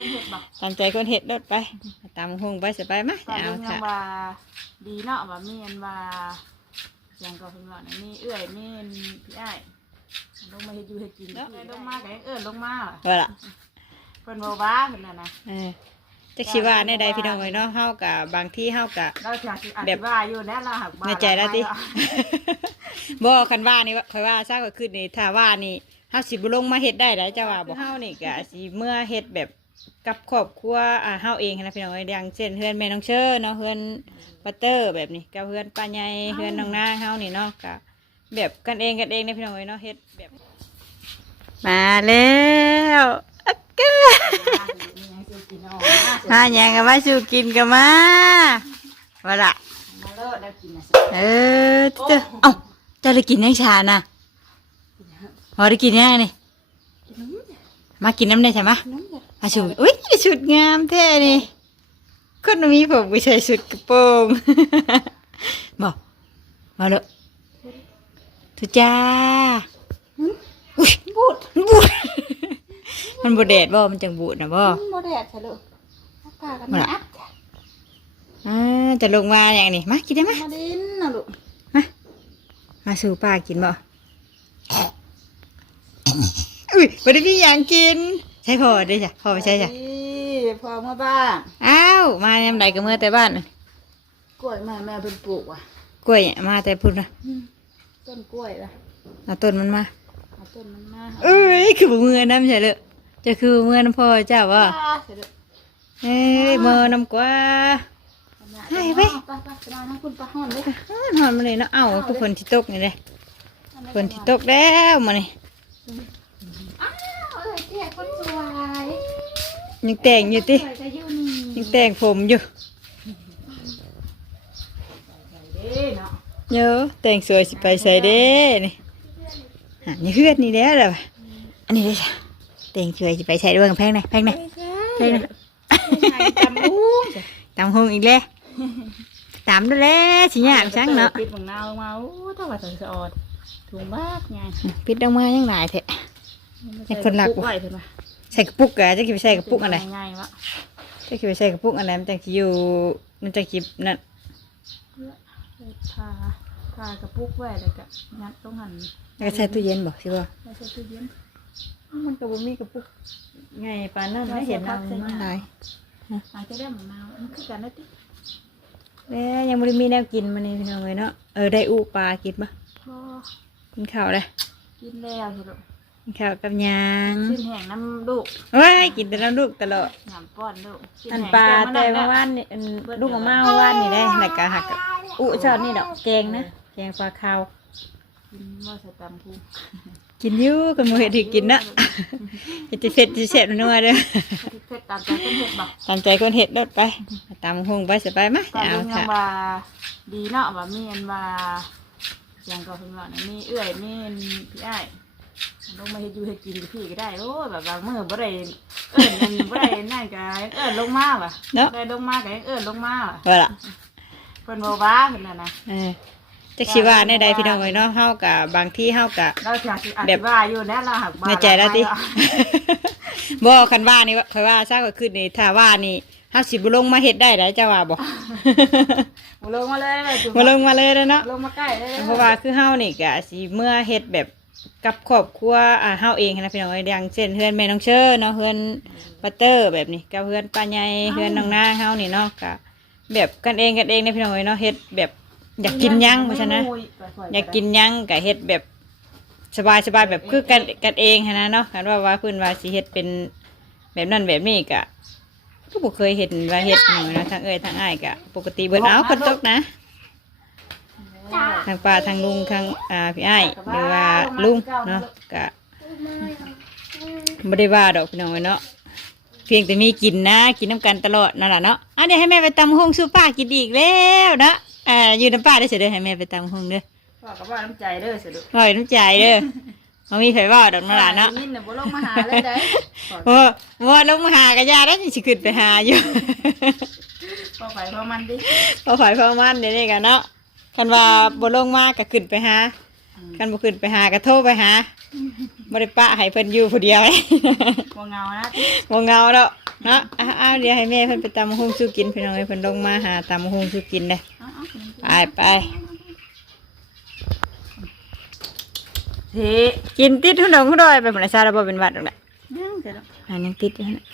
เฮ็ดบ่ตามใจคนเฮ็ดรถไปตามหงไปสิไปมาว่าเอาลุงยัค่ะงว่าดีเนาะว่ามีอันว่าเสียงก็เพิ่นว่าน่ะมีเอื้อยมีอันพี่อ้ายลงมาเฮ็ดอยู่เฮ็ดกินพี่ลงมาก็ยังเอิ้นลงมาว่าล่ะเพิ่นบ่ว่าเพิ่นน่ะนะเออจักสิว่าในใดพี่น้องเอ้ยเนาะเฮากับบางที่เฮากะเราจะสิอแบบ ธิบายอยู่แล้วเราหักบ้าในใจแล้วติ บ่คันว่านี่ว่าค่อยว่าซะก็คือนี่ถ้าว่านี่เฮาสิบ่ลงมาเฮ็ดได้ได้เจ้าว่าบ่เฮานี่ก็สิเมื่อเฮ็ดแบบ กับครอบครัวอ่าเฮาเองนะพี่น้องเอ้ยอย่างเช่นเฮือนแม่น้องเชอเนาะเฮือนปัตเตอร์แบบนี้กับเฮือนป้าใหญ่เฮือนน้องนางเฮานี่เนาะก็แบบกันเองกันเองนะพี่น้องเอ้ยเนาะเฮ็ดแบบมาแล้วอักเกอมาหยังก็มาสู่กินกันมาว่าล่ะมาเลิศได้กินนะเออเจ้าเอ้าเจ้าได้กินยังชาน่ะพอได้กินยังนี่มากินน้ำได้ใช่ไหม มาชุดอุ้ยชุดงามแท้นี่คนมีผมไปใส่ชุดกระโปรงบอกมาเลยทุจ้าอุ้ยบูดบูดมันบดแดดบ่มันจังบูดนะบ่โมเดลใช่ลูกผ้ากันมามาล่ะอัพอ่าจะลงมาอย่างนี้มากินได้ไหมมาดินนะลูกมามาสู่ป้ากินบ่อุ้ยไม่ได้มีอย่างกิน ใช่พอได้จ้ะพอไปใช่จ้ะพอมาบ้านอ้าวมายามใดก็เมื่อแต่บ้านน่ะกล้วยแม่แม่เป็นปลูกว่ะกล้วยมาแต่พุ่นนะต้นกล้วยล่ะเอาต้นมันมาเอาต้นมันมาเอ้ยคือบ่เมื่อน้ำใช่เลยจะคือเมื่อน้ำพ่อเจ้าว่าใช่ลูกเอ้ยเมื่อน้ำกว่า ให้ไปไปไปไปนอนทั้งคุณปลาห่อนเลยอ้าวนอนมาเลยเนาะเอ้าคือฝนที่ตกนี่เลยฝนที่ตกแล้วมานี่อ้าวเอ้ยเจ๊คนสว ยยังแต่งอยู่ติสวยจะอยู่นี่ยังแต่งผมอยู่เด้เนาะเยอะแต่งสวยสิไปใส่เด้นี่หานี่เฮือดนี่แล้วเหรออันนี้เลยจ้ะแต่งสวยสิไปใส่ด้วยกับแพงไหนแพงไหนแพงไหนจำอู้ตามหงอีกแล้วตามด้วยแล้วสิยากจังเนาะปิดบังนาวลงมาโอ้ถ้าว่าสะอดถุงมากไงปิดออกมายังหลายแท้ให้คนรักไหวเพิ่นว่า ใส่กระปุกอะจะกินไปใส่กระปุกอะไรง่ายๆวะจะกินไปใส่กระปุกอะไรมันจะกิอยู่มันจะกินนั่นพาพากระปุกไว้แล้วก็ยัดต้องหันแล้วก็ใส่ตู้เย็นบอกสิบ่แล้วใส่ตู้เย็นมันก็บ่มีกระปุกไงปานนั้นไม่เห็นเอามันหลายอาจจะได้บังนาวมันคือกันนะติแล้วยังไม่ได้มีแนวกินมานี่พี่น้องเลยเนาะเออได้อูปลากินปะพอกินข้าวเลยกินแล้วเถอะลูกกิน ข้าวกับหยางชิ้นแห้งน้ำลูกเฮ้ยกินแต่น้ำลูกตลอดน้ำป้อนลูกชิ้อันแห้งปลาแก้มแต่นั่นเมื่อน่ะวานนี่อันลูกของมาเมื่อวานนี่ได้แล้วก็หักอุชอดนี่ดอกแกงนะแกงปลาขาวกินว่าสตำพูกินอยู่กันมือเห็ดถือกินนะเห็ดจะเผ็ดจะเสร็จนัวเด้อเผ็ดตามใจต้นเผ็ดบ่ตามใจคนเห็ดรถไปตามหงไปสิไปไหมตอนเอาลุงยัค่ะงว่าดีเนาะว่ามีอันว่าเสียงก็เพิ่นว่าน่ะมีเอื้อยมีอันพี่อ้าย ลงมาเฮ็ดอยู่เฮ็ดกินกับพี่ก็ได้โอ้ยแบบบางมื้อบ่ได้เอิ้นหยังบ่ได้นั่นก็เอิ้นลงมาว่ะเนาะ ได้ลงมาก็ยังเอิ้นลงมาว่ะว่าล่ะเพิ่นบ่ว่าเพิ่นน่ะนะเออจักสิว่าในใดพี่น้องเอ้ยเนาะเฮากับบางที่เฮากะเราจะสิอแบธิบบายอยู่แล้วเราหักบ้าในใจแล้วติ บ่คันว่านี่ว่าค่อยว่าซะก็คือนี่ถ้าว่านี่เฮาสิบ่ลงมาเฮ็ดได้ได้เจ้าว่าบ่ บ่ลงมาเลยเลยจุ๊บบ่ลงมาเลยเด้อเนาะ ลงมาใกล้เลยเพราะว่าคือเฮานี่ก็สิเมื่อเฮ็ดแบบ กับครอบครัวอ่าเฮาเองนะพี่น้องเอ้ยอย่างเช่นเฮือนแม่น้องเชอเนาะเฮือนปัตเตอร์แบบนี้กับเฮือนป้าใหญ่เฮือนน้องนางเฮานี่เนาะก็แบบกันเองกันเองนะพี่น้องเอ้ยเนาะเฮ็ดแบบอยากกินหยังเพราะฉะนั้นอยากกินหยังก็เฮ็ดแบบสบายสบายแบบคือกันกันเองหั้นนะเนาะคันว่าว่าเพิ่นว่าสิเฮ็ดเป็นแบบนั้นแบบนี้ก็ก็บ่เคยเห็นว่าเฮ็ดหยังเนาะทางเอ้ยทางอ้ายก็ปกติเบิดเอาคนตกนะ ทางป้าทางลุงทางอ่าพี่ไอ้ายหรือว่าลุงเนาะก็ไม่ได้ว่าดอกพี่น้องเอ้ยเนาะเพียงแต่มีกินนะ กินน้ำกันตลอดนั่นแหละเนาะอะเดี๋ยวให้แม่ไปตำหงสู้ป้ากินอีกแล้วเนาะอ่ายืนน้ำป้าได้เสียเด้อให้แม่ไปตำหงเด้อว่ากับว่าน้ำใจเด้อสิลูกร่อยน้ำใจเด้อมามีไผว่าดอกนั่นแหละเนาะ ยินน่ะบ่ลงมาหาเลยได้โอ้ว่าลงมาหากระยาแล้วสิขึ้นไปหาอยู่พอไปพอมันดิ พอฝ่ายพอมันเดี๋ยวนี้กันเนาะ คันว่าบ่ลงมาก็ขึ้นไปหากันบ่ขึ้นไปหาก็โทรไปหาบ่ได้ปะให้เพิ่นอยู่ผู้เดียวบ่เหงานะบ่เหงาแล้วเนาะอ้าวอ้าวเดี๋ยวให้แม่เพิ่นไปตำบักหุงสู้กินพี่น้องเอ้ยเพิ่นลงมาหาตำบักหุงสู้กินเด้เอาเอาไปไปเฮ้กินติดหุ่นดงหุ่นดอยไปหมดแล้วซาแล้วบ่เป็นหวัดดอกแหละนั่งเสร็จแล้วอันยังติดอยู่นั่นน่ะ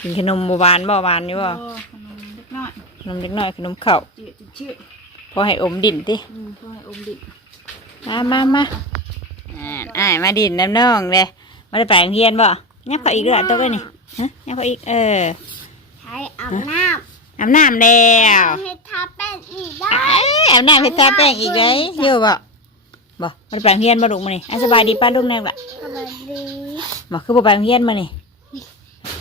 กินขนมบ่หวานบ่หวานอยู่บ่โอ้ขนมเล็กน้อยขนมเล็กน้อยขนมข้าวจืดจืด พอให้อมดินติอืมเพื่อให้อมดิบมามามาอ่าอ้ายมาดินน้ำน้องเลยมาได้ไปโรงเรียนบ่ยักเขาอีกเด้อตัวก็นี่ฮะยักเขาอีกเออใช้อาบน้อาบน้ำแล้วำให้ทาแป้งอีกได้เอ้ยอาบน้ำเพชรตาแป้งอีกเลยอยู่บ่บ่มาได้ไปโรงเรียนบ่ลูกมื้อนี่อะสบายดีป้าลุงแน่ล่ะสวัสดีบ่คือบ่ไปโรงเรียนมื้อนี่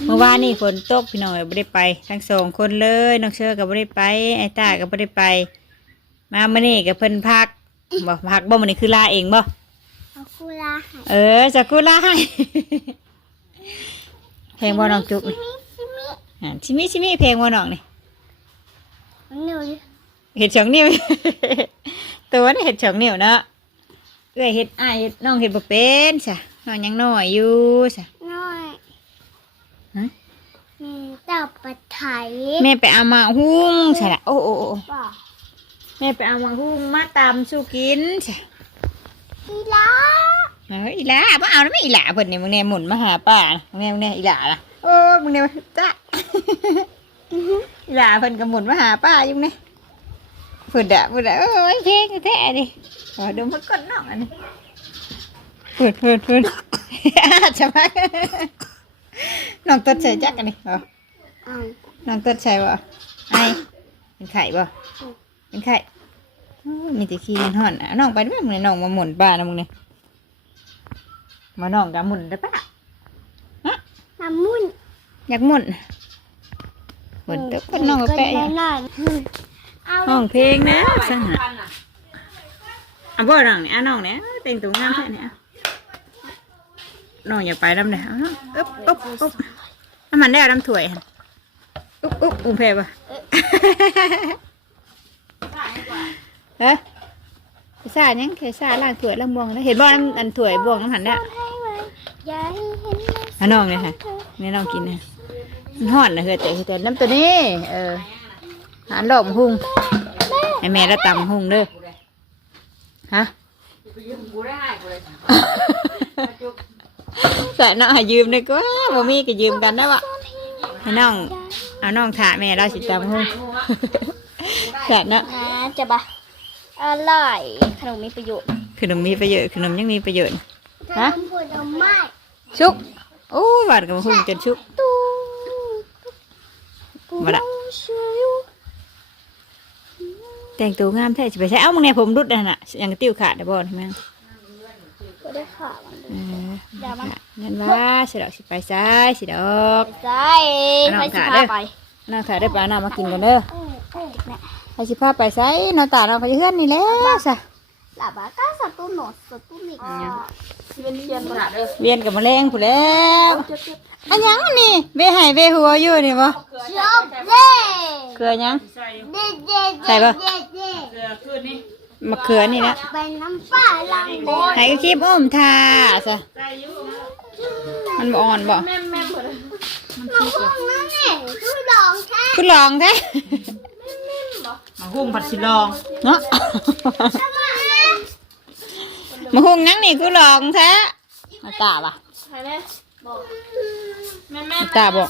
เมื่อวานนี่ฝนตกพี่น้องเอ้ยบ่ได้ไป ทั้งสองคนเลยน้องเชื่อก็บ่ได้ไปไอ้ตาก็บ่ได้ไป มามื้อนี้ก็เพิ่นพักบ่พักบ่มื้อนี้คือลาเองบ่เอาคุลาให้เออจะกูลาให้เพลงบ่น้องจุกนี่ชิมิอ่าชิมิชิมิเพลงบ่น้องนี่หนูเห็ดสองนิ้วตัวนี่เห็ดสองนิ้วเนาะเอ้ยเห็ดอ้ายเห็ดน้องเห็ดบ่เป็นจ้ะน้องยังน้อยอยู่จ้ะน้อยฮะมีเต่าปลาไถแม่ไปเอามาหุ้งใช่ละโอ้โอ้โอ้ป่ะ แม่ไปเอามาหุ้งมาตำสู้กินจ้ะอีลาเฮ้ยอีหล่าบ่เอาแล้วไม่อีหล่าเพิ่นนี่มึงเนี่ยหมุนมาหาป้านะมึงเนี่ยมึงเนี่ยอีหล่าล่ะโอ้ยมึงเนี่ยจ้ะอีหล่าเพิ่นก็หมุนมาหาป้าอยู่เนี่ยเพิ่นดะเพิ่นดะโอ้ยเพลงแท้ดิขอดูมันก่อนน้องอันนี้เพิ่นเพิ่นเพิ่นใช่ไหมน้องต้นใส่จักกันนี่เหรออ่าน้องต้นใส่บ่ไอเป็นไข่บ่ เป็นไข่โอ้ยมีแต่ขี้ห่อนอะน้องไปด้วยมึงเนี่ยน้องมาหมุนป้านะมึงเนี่ยมาน้องกับหมุนได้ปะน้ำมุนอยากหมุนหมุนเตก็น้องก็แปะอยู่น้อยเอาห้องเพลงนะสหะอะบ่น้องเนี่ยอะน้องเนี่ยแต่งตัวงามแค่เนี่ยน้องอย่าไปดำเนี่ยเอาเนาะอึ๊บอึ๊บอึ๊บน้ำมันได้เอาน้ำถ้วยหั่นอุ๊บอุ๊บอุ้มเพลปะเฮ้ยไปซ่ายังแค่ซ่าล้างถ้วยล้างบวงแล้วเห็นบ่น้ำอันถ้วยบวงน้ำหันเนี่ยอย่าให้เห็นอะน้องเนี่ยค่ะนี่น้องกินนะมันห่อนนะเฮ้ยแต่เฮ้ยแต่น้ำตัวนี้เออหาหลอมหุงให้แม่ล้วตำหุงเด้อฮะใส่น้องให้ยืมเลยก็บ่มีก็ยืมกันได้ปะให้น้องเอาน้องถ่าแม่เราสิตำหุง ใส่เนาะนะจะบะอร่อยขนมมีประโยชน์ขนมมีประโยชน์ขนมยังมีประโยชน์ฮะทำผลไม้ชุกโอ้ยหวานกับหุงจนชุกตู้มาละช่วยอยู่แต่งตัวงามแท้สิไปใช้เอ้ามึงเนี่ยผมรุดนั่นน่ะยังติ้วขาดได้บ่ทำไมก็ได้ข่าวมันเออเดี๋ยวมันนั่นว่าสิดอกสิไปซ้ายสิดอกใช่เอาไปน้ำสิขาพาเด้อไปน้าขาได้ปลาหน้ามากินกันเด้อ เออเออเนี่ยให้สิพาไปไสนอนตาเราไปเฮือนนี่แหล้วซะหลับอะก็สตูหนอสตูนิกสิเป็นเทียนขนาดเด้อเวียนกับแมลงผู้นแล้วเจ็บเจ็บอันหยังอันนี่เวให้เวหัวอยู่นี่บ่ชอบเด้เกลือหยังใส่เด้เด้ใส่ปะเด้เด้เกลือขึ้นนี่มะเขือนี่นะเป็นน้ำปลาลังโบยให้ก็คีบอ้อมทาซะใส่อยู่นะมันบ่อ่อนบ่แม่แม่เปิดมาพวกนั้นเนี่ยคือดองแท้คุณลองแท้ มาหุ้มผัดสิลองเนาะทำไมมาหุงหยังนี่คือลองแท้มาตาบ่ะใช่ไหมบอกแม่แม่ตาบอก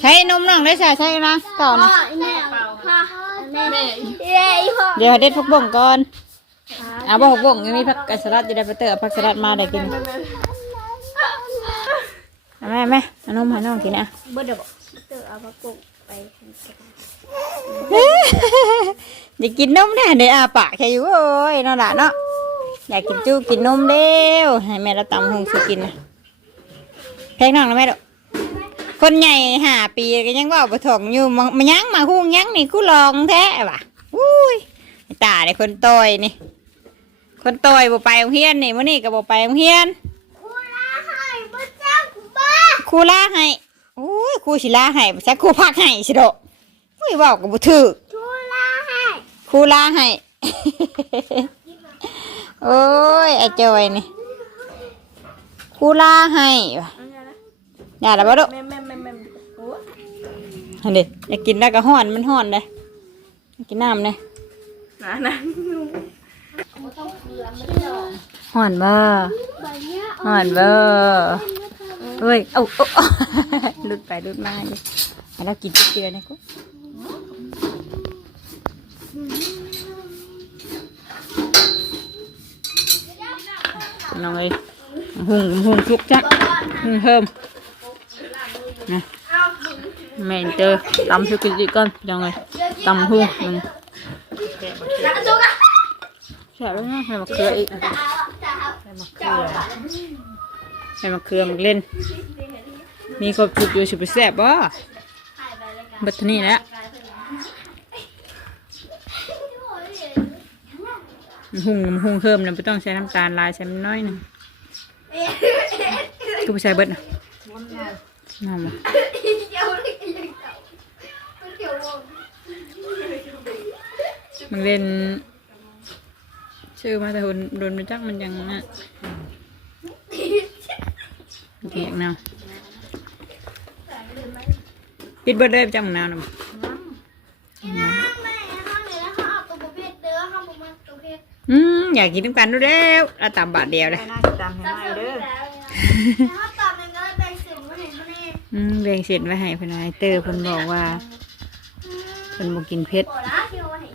ใช้นมน้องได้ใส่ใช่นะต่อนะแม่ค่ะแม่เย้พ่อเดี๋ยวให้เด็ดพักบ่งก่อนเอาบ่พักบ่งยังมีผักกระสลัดอยู่ได้ไปเตอเอาผักสลัดมาได้กินเอาแม่แม่เอานมให้น้องกินนะเบอร์เดบอกเตอเอามาปลูกไป อยากกินนมเนี่ยเดี๋ยวอาปากแค่อยู่โอ้ยนั่นแหละเนาะอยากกินจู้กินนมเร็วให้แม่เราตำหงสุกินนะแพงน้องนะแม่ดอกคนใหญ่ห้าปีก็ยังเว่าบ่ถงอยู่มามายังมาหุงยังนี่กูลองแท้ว่ะอุ้ยไอ้ตาเนี่ยคนต่อยนี่ คนต่อยบ่ไปโรงเรียนนี่มื้อนี้ก็บ่ไปโรงเรียนคูลาให้บ้าจักบ้าครูลาให้โอ้ยครูสิลาให้บ่ใช่ครูพักให้สิโดอกอุ้ ยเว้าก็บ่ถูกคูลาให้ครูลาให้ โอ้ยไอ้จอยนี่ครูลาให้ว่ะอย่าละบ่ลูกแม่แม่แม่แม่อันเด็ดอยากกินได้ก็ห้อนมันห้อนเลยอยากกินน้ำเลยนะนะห้อนบ่ใบเนี้ยห้อนบ่เอ้ย เอาเอาเอาหลุดไปหลุดมาอยู่ให้เรากินเจือๆนะกู น้องเอ้ยหุ่งหุ่งทุกจักเพิ่มนะแม่เจอตำสุกจิก่อนยังไงตำหุ่งแล้วก็จุกอะแช่ไว้นะให้มะเขืออีกให้มะจะเขืเอาอให้มะเขือมันเล่น มีครบจุดอยู่สิบแซ่บบ่บัดเทอนี้แหล้ว หุงหุงเพิ่มนะไม่ต้องใช้น้ำตาลลายใช้มน้อยหนึงกูไปใส่เบิดนะน้ำมาเดี๋ยวเลยยังเรียนเล่นชื่อมาแต่คนโดนไปจักมันยังนะเกียกแนวปิดเบิดได้จังแนวนะ อืมอยากกินน้ำกันดูแล้วเอาตามบาทเดียวเลย น่าจะจำให้ตัดไม่เสริมเด้อแล้วแล้วตอบมันก็ได้เสริมมาเห็นมาเนี่ยอืมแบ่งเสร็จไว้ให้เพนายเตอร์เพนบอกว่าเพนบ่กินเผ็ดบอกนะที่ว่าเห็น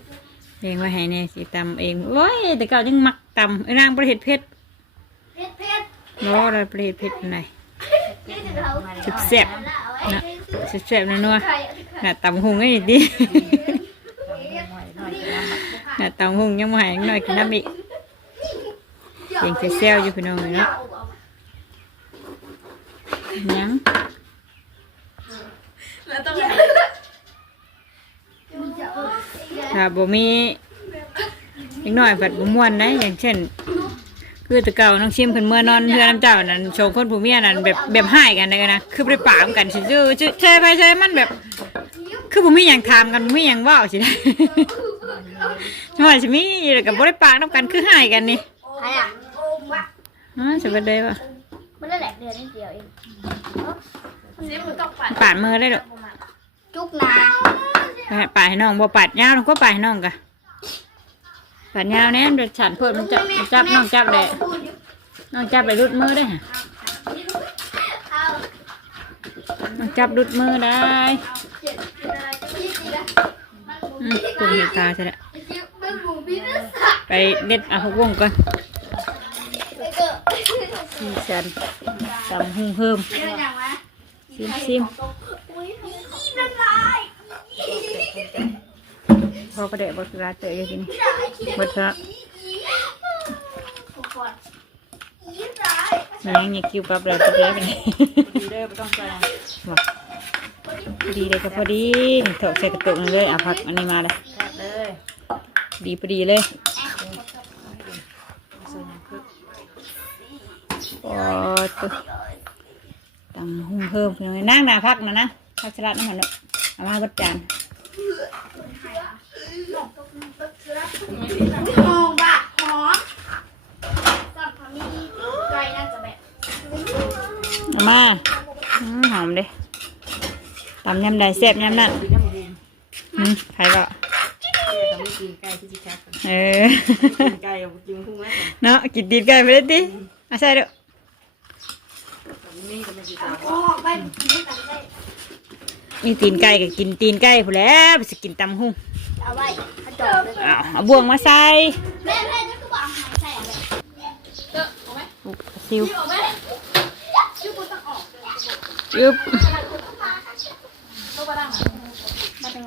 แบ่งไว้ให้แน่สิตำเองโอ้ยแต่เก่ายังมักตำไอ้นางประเห็ดเผ็ดเพชรเพชรเนาะอะไรประเห็ดเผ็ดไหนที่จะเขาแซ่บนะแซ่บๆนัวใครๆน่ะตำหุงไอ้นี่ดิน่ะตำหุงยังมาให้หน่อยกินน้ำอีก ยังจะแซวอยู่พี่น้องเลยเนาะยังถ้าบ่มีอีกหน่อยผัดบ่ม่วนนะอย่างเช่น คือต่เก่าน้องชิมเพิ่นเมื่อนอนเพื่อนน้ำเจ้านั่นโชงคนผู้เมียนั่นแบบแบบให้กันนะนะคือบ่ได้ปากกันสิซื่อๆใช่ไปใช่มันแบบ คือบ่มีหยังถามกันบ่มีหยังเว้าสิได้จังว่าสิมีแล้วก็บ่ได้ปากนํกันคือให้กันนี่ใครอะะอ๋อสิบ่ได้ว่ามันได้แหละเดือนนิดเดียวเองปาดมือได้ดอกจุกนาไปให้ปาดให้น้องบ่ปาดยาวน้องก็ปาดให้น้องกะปาดยาวแน่เดี๋ยวฉันเพิ่นมันจับมันจับน้องจับได้น้องจับไปรุดมือได้ฮะเอาน้องจับรุดมือได้เจ็ดเป็นอะไรจะพี่ดีนะอืมปุ่มเห็นตาใช่แล้วจิ๊บเป็นหมูพิซซ่าไปเด็ดเอาพวกวงก่อนไปเกิด ซีซันตำหุ่งเพิ่มเรื่องอย่างวะซิมซิมอุ้ยนี่เป็นไรพอประเดี๋ยวบดราเตยกินบดละยี่สายยังยังคิวปรับเลยปรับเลยไปนี่ดีเด้อไม่ต้องใส่ว่ะพอดีเลยก็พอดีถกใส่กระตุกเลยเอาผักอันนี้มาเลยดีพอดีเลย โอ้ตัวตำหุ่งเพิ่มเพียงนั่งหนาพักนะนะพักสลัดน้ำมันเนอะเอามาบดจานหอมบะหอมสับพามีใจน่าจะแบบเอามาอืมหอมเด้ตำยำใดแซ่บยำนั่นดีน้ำดีอืมใครก็ทำให้กินไก่ที่จิชัก เออกินไก่เอากินพุ่งแล้วกันเนาะกินตีนไก่ไปเลยดิอะใช่เด้อนี่ก็ไม่กินตามโอ้ไปไม่ตัดได้มีตีนไก่ก็กินตีนไก่ผู้นแหล้วไปสิกินตำหุ่งเอาไว้กระจอกเลยเอาเอาบ่วงมาใส่แม่แม่จะก็บอกอาหารใส่อะไรอุ๊บซิวบอกแม่ยูกูต้องออกยึบ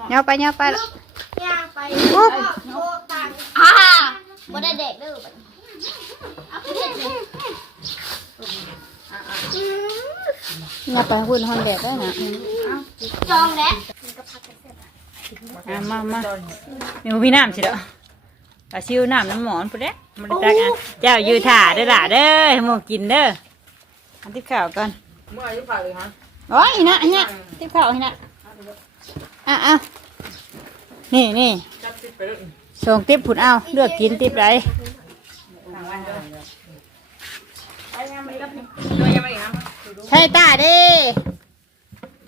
เนาไปเนาไปละ ย่างไปโอ้ตังอ่าบ่ได้เด็กเด้อบัดเอาไปเด็กเลย เนาไปหุ่นฮอนแดดได้นะจองแล้วอะมามามีพี่น้ำสิเด้อปลาซิวน้ำน้ำหมอนปุ๊ดเด้มันตักอะเจ้ายืนถ่าเด้อล่ะเด้อให้หมอกินเด้ออันที่ข่าวก่อนเมื่ออายุฝ่าเลยฮะโอ้ยนะอันเนี้ยที่ข่าวให้นะอะอะนี่นี่จับติดไปเลยส่งติ๊บผุดเอาเลือกกินติ๊บไรทางวันเด้อไปยังไม่รับนี่ด้วยยังไม่อีกนะใช่ตาเด้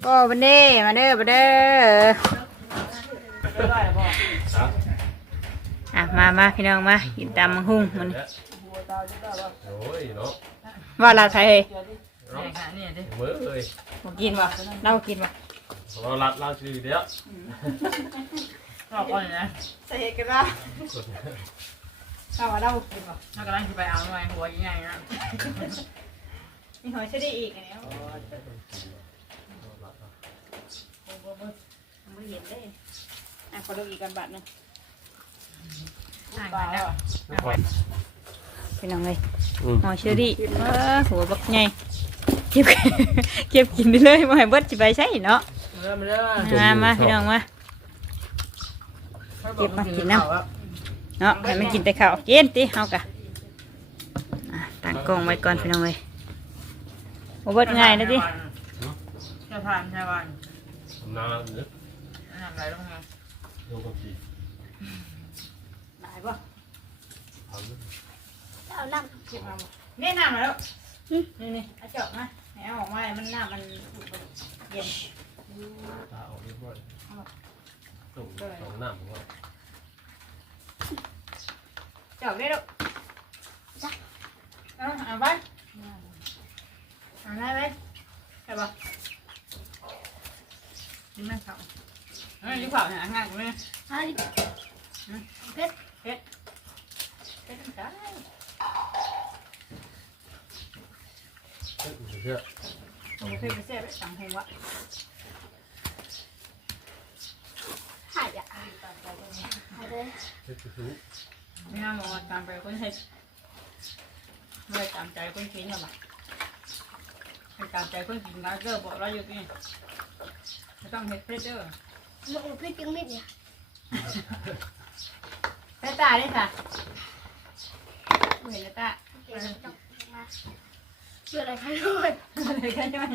ก็บันเด้มาเด้อมาเด้อได้บ่อะมามาพี่น้องมากินตามมังหุ่งมันโอ้ยเนาะว่าลาไทยเฮ้ยเมื่อเลยบ่กินบ่เรากินบ่เราลัดเราชื่อเดียวชอบก่อนนะใส่เห็ดกันบ่เราว่าเรากินบ่ถ้ากำลังจะไปเอาหน่อยหัวยังไงนะมีหอยเชอรี่อีก อันนี้ไม่เห็นเลยอะขอดูอีกกันบาทหนึงห่างกันแล้วพี่น้องเลยอืมหอยเชอรี่เออหัวบักใหญ่เก็บ เก็บกินได้เลยบ่ให้เบิดสิไปใช่เนาะเริ่มเริ่มมามาพี่น้องมา เก็บมากินน้ำ เนาะให้มันกินแต่ข้าวกินติเฮากะอะตั้งกล้องไว้ก่อนพี่น้องเลยบ่เบิดง่ายนะติ จะผ่านใช่วัน นานเนื้อทำอะไรลงมาโยกกับปีหลายบ่ทำเอาน้เก็บมาบ่นี่น้ำมาแล้วนี่นี่เอาจอกมาให้เอาออกมาให้มันน้ำมันเย็นตาออกเรียบร้อยส่งสองน้ำผมว่าจอกได้ลูกเอาเอาไปเอาได้ไหมใช่ปะ กินไหมครับเฮ้ยยิ่งเผาหาง่ายกว่าไหมำเอาดิเพชรเป็นได้เชื่อผมเคยไปเสียไปสั่งให้วะหายอะหายเลยเชื่อชู้ไม่น่ามองตามไปคนเห็ดไม่ได้ตามใจคนกินหรอกให้ตามใจคนกินนะเกอร์บอกเราอยู่นี่ ไม่ต้องเห็ดเพชรเด้อมึงเพชรจังนิดเนี่ยใส่ตาได้ค่ะเห็นแล้วตาเดี๋ยวต้องมาเพื่ออะไรคะทุกคนเลยกันใช่ไหม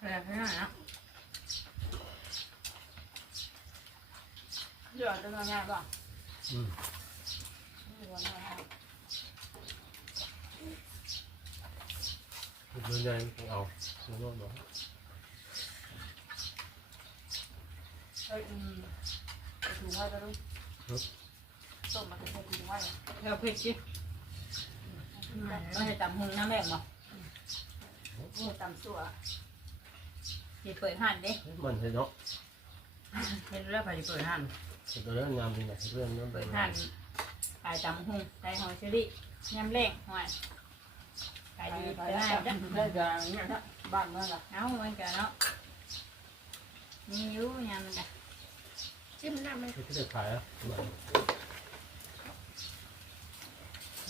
อะไรขนาดนั้นหยอดจะง่ายป่ะอืมเดินยังเอาเอาโน่นเนาะ เฮ้ยอืมถุงไว้ก็รู้ต้มมาเป็นถุงไว้เดี๋ยวพริกจิต้องให้ตำหงน้ำแรงบ่โอ้ตำสัวที่เปิดห้านเด้มันใช่เนาะเห็นแล้วไปเปิดห้านแต่เรื่องงานเป็นไงเรื่องนั้นเปิดห้านขายตำหงขายหอยเชอรี่ยำแรงหอยขายดีเปิดห้านจ้ะได้จากเนี่ยนะบ้านเมืองอะเอาเหมือนกันเนาะมีอยู่ยำมันจ้ะ จิ้มน้ำมันที่จะขายอะ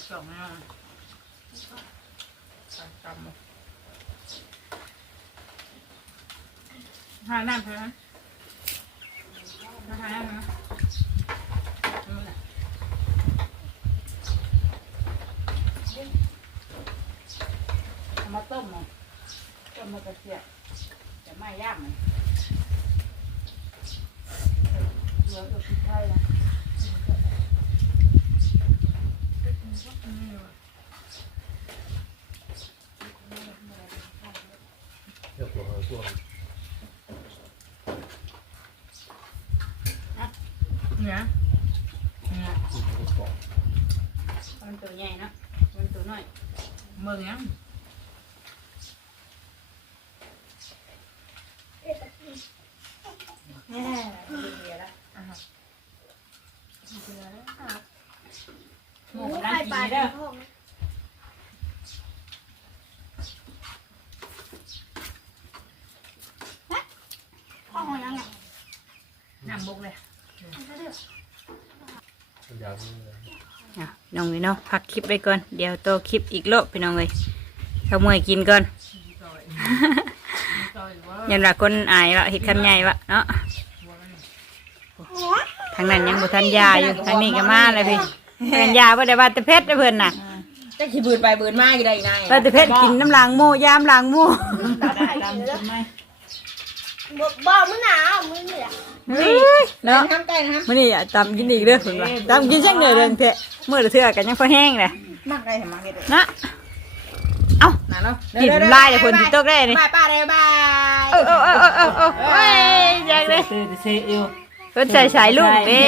สองนาะตำหาน้ำเท่านั้นห้าน้ำนะนี่แหละมาต้มมันต้มมากระเทียมจะไม่ยางมันเหลือกับพริกไทยนะ เรื่องของตัว เนี่ยเนี่ย มัน ตัวใหญ่เนาะมันตัวน้อยเมืองยัง แน่เดียวละ หมู หมู กำลั ไข่ ง ปลา กิน เด้ เด้ อ อ ข้าวหอยยังไง น้ำบุกเลย อ ยากอะน้องเลยเนาะพักคลิปไปก่อน เดี๋ยวโตคลิปอีกรอบไปน้องเลยเอามวยกินก่อนซอยซอยว่ายันว่าคนอายวะเห็ดคำใหญ่วะเนาะทางนั้นยังบุทันยาอยู่ทางนี้ก็มาเลยพี่ทางยาบ่ได้ว่าแต่เพชรเด้อเพิ่นน่ะจะขี่บืนไปบืนมาอยู่ได้นายว่าแต่เพชรกินน้ำลางหมูยามลางหมู บอกบอกมึงหนาวมึงเหนื่อยเฮ้ยเนาะทำใจนะครับมื้อนี้อะตำกินอีกเด้อเพิ่นว่าตำกินจังเด้อเด้อเพะมื้อละเทื่อกันยังพอแห้งเลยมากได้เห็นมากเลยนะเอ้านะเนาะกินน้ำลายแต่คนที่ตกได้นี่บายป้าเลยบายเออเออเออเออเออเออโอ้ยอยากเลยตื่นเสียอยู่เพิ่นใส่สายลูกเด้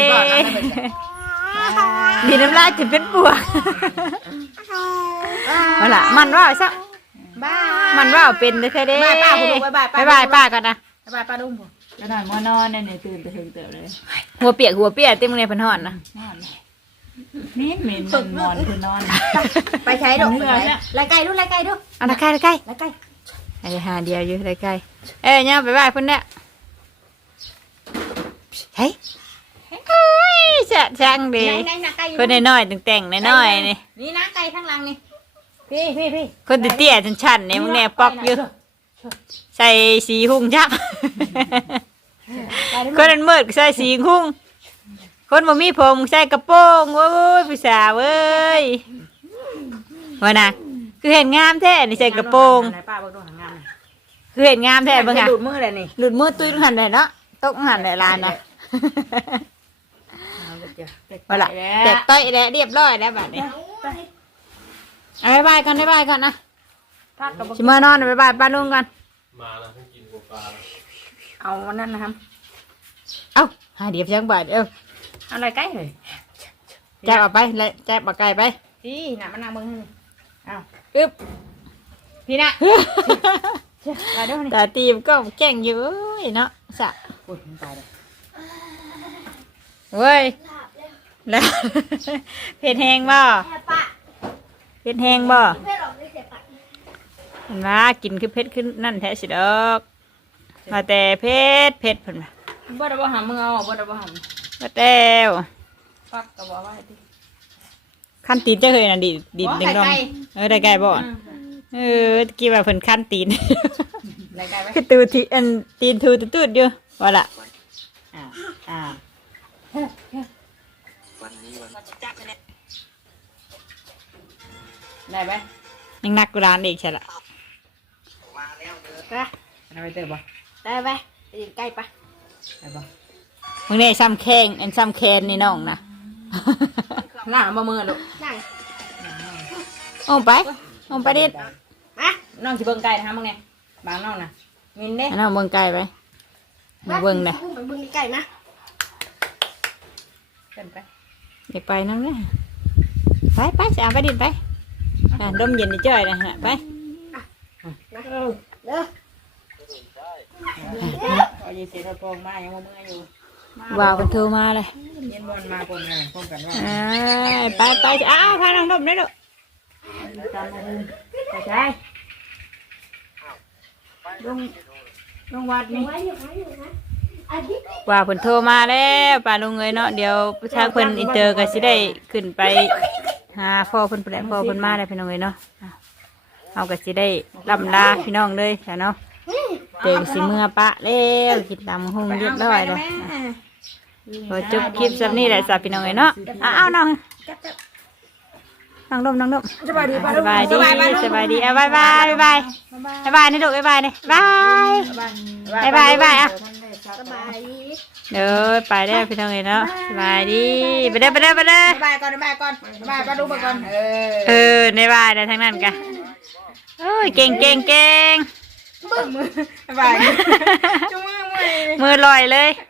ดีน้ำลายจะเป็นปวกเอาล่ะมันว่าซะบายมันว่าเป็นได้แท้เด้บายป้าคุณลูกบายบายบ๊ายบายป้าก่อนนะ บายป้าดุ้งผมก็นอนมอนอนเนี่ยเนี่ยตื่นแต่ถึงเติบเลยหัวเปียกหัวเปียกเต็มเลยเพันหอนนะนอนเม้นเม้นมันนอนคือนอน ไปใช้ดอกเหนื่อยแล้วไล่ไก่ดูไล่ไก่ดูเอาละใกล้ละใกล้ไล่ไก่ไอ้หาเดียวอยู่ละใกล้เอ้ยเนี่ยบ๊ายบายเพิ่นเนี่ยเฮ้ยเอ้ยแซ่ช่างดีไหนไหนนะไก่อยู่คนน้อยๆแต่งๆน้อยๆนี่นี่นะไก่ข้างหลังนี่พี่พี่พี่คนเตี้ยๆชันๆนี่มึงแน่ปอกอยู่ ใส่สีหุ่งจักคนนั้นมืดก็ใส่สีหุ่งคนบ่มีผมใส่กระโปรงโอ้ยผู้สาวเอ้ยว่านะคือเห็นงามแท้นี่ใส่กระโปรงไหนป้าบอกดูหางงานคือเห็นงามแท้เบิ่งจะค่ะดูดมือเลยนี่หลุดมือตุ้ยหันได้เนาะตกหันได้ลานนะว่าละแตกต้อยแล้วเรียบร้อยแล้วบัดนี้เอาบ๊ายบายก่อนบ๊ายบายก่อนนะพาดกับชิมานอนบ๊ายบายป้าลุงก่อน มาแล้วให้กินปลาเอาอันนั่นนะครับ เอ้าหาเดียบยังบาดเอ้าเอาอะไรไก่เลยแจ๊บเอาไปแล้วแจ๊บเอาไก่ไป พี่หนามันหนามึงเอาอึ๊บ พี่นะไปดูนี่ตาตีมก็แกล้งอยู่เอ้ยเนาะสะปวดมันตายเลยเว้ยแล้ว เผ็ดแห้งบ่แค่ปะเผ็ดแห้งบ่ เพื่อนออกไม่เสร็จปะ เห็นว่ากินคือเผ็ดขึ้นนั่นแท้สิดอกมาแต่เผ็ดเผ็ดเพิ่นมาบ่ได้บ่หามึงเอาบ่ได้บ่หามาแต่วฟักกับบ่ว่าให้ติขั้นตีนเจะเคยน่ะดิดิดอ๋อดึงดองไก่เออได้ไก่บ่อนเออตะกี้ว่าเพิ่นขั้นตีนอะไรไก่ไว้คือตูที่อันตีนทูตุดๆอยู่ว่าล่ะอ่าอ่าได้ไหมยังนักกว่าร้านอีกใช่ละ ไปเอาไปเติมบ่ได้ไหมไปกินไก่ปะได้บ่มึงนี่ซ้ำแข้งอันซ้ำแคนนี่น้องนะหน้าบ่มือลูกนั่งเอาไปเอาไปดิมาน้องสิเบิ่งไก่นะคะมึงไงบางน้องน่ะมินเด้อันนั้นเบิ่งไก่ไปมาเบิ่งเลยไปเบิ่งไก่นะเกินไปอย่าไปนั่นเลยไปไปสามไปดินไปอะดมเย็นนี่จ้อยนะฮะไปเด้อ พอยีเสียกระโปรงมายังบ่มืออยู่ว่าวเป็นโทรมาเลยเย็นบอลมาคนไงพร้อมกันว่าอ่าไปไปอ้าวพาน้องดมได้ดูตามมาอุ้มไปใช่ลงลงวัดนี่ไว้อยู่ไว้อยู่นะอาทิตย์ว่าวเป็นโทรมาแล้วป้าลุงเอ้ยเนาะเดี๋ยวทางเพิ่นอินเตอร์ก็สิได้ขึ้นไปหาพ่อเพิ่นไปแหละพ่อเพิ่นมาได้พี่น้องเอ้ยเนาะอะเอาก็สิได้ลำลาพี่น้องเลยจ้ะเนาะ เด็กสิเมื่อปะแล้วกินตามหุงเรียบร้อยเลยพอจบคลิปสำนี้แหละสาพี่น้องเอ้ยเนาะอ้าวน้องน้องดมน้องดมสบายดีป่ะสบายดีสบายดีอะบายบายบายบายบายนี่ลูกบายบายนี่บายบ๊ายบายบ๊ายบายอะสบายดีเด้อไปได้อพี่น้องเอ้ยเนาะสบายดีไปเด้อไปเด้อไปเด้อบ๊ายบายก่อนบ๊ายบายก่อนบ๊ายบายป้าดูไปก่อนเออเออในบายได้ทั้งนั้นกันเอ้ยเก่งเก่งเก่ง บ๊ายบายจุ๊มือมือมือลอยเลยเ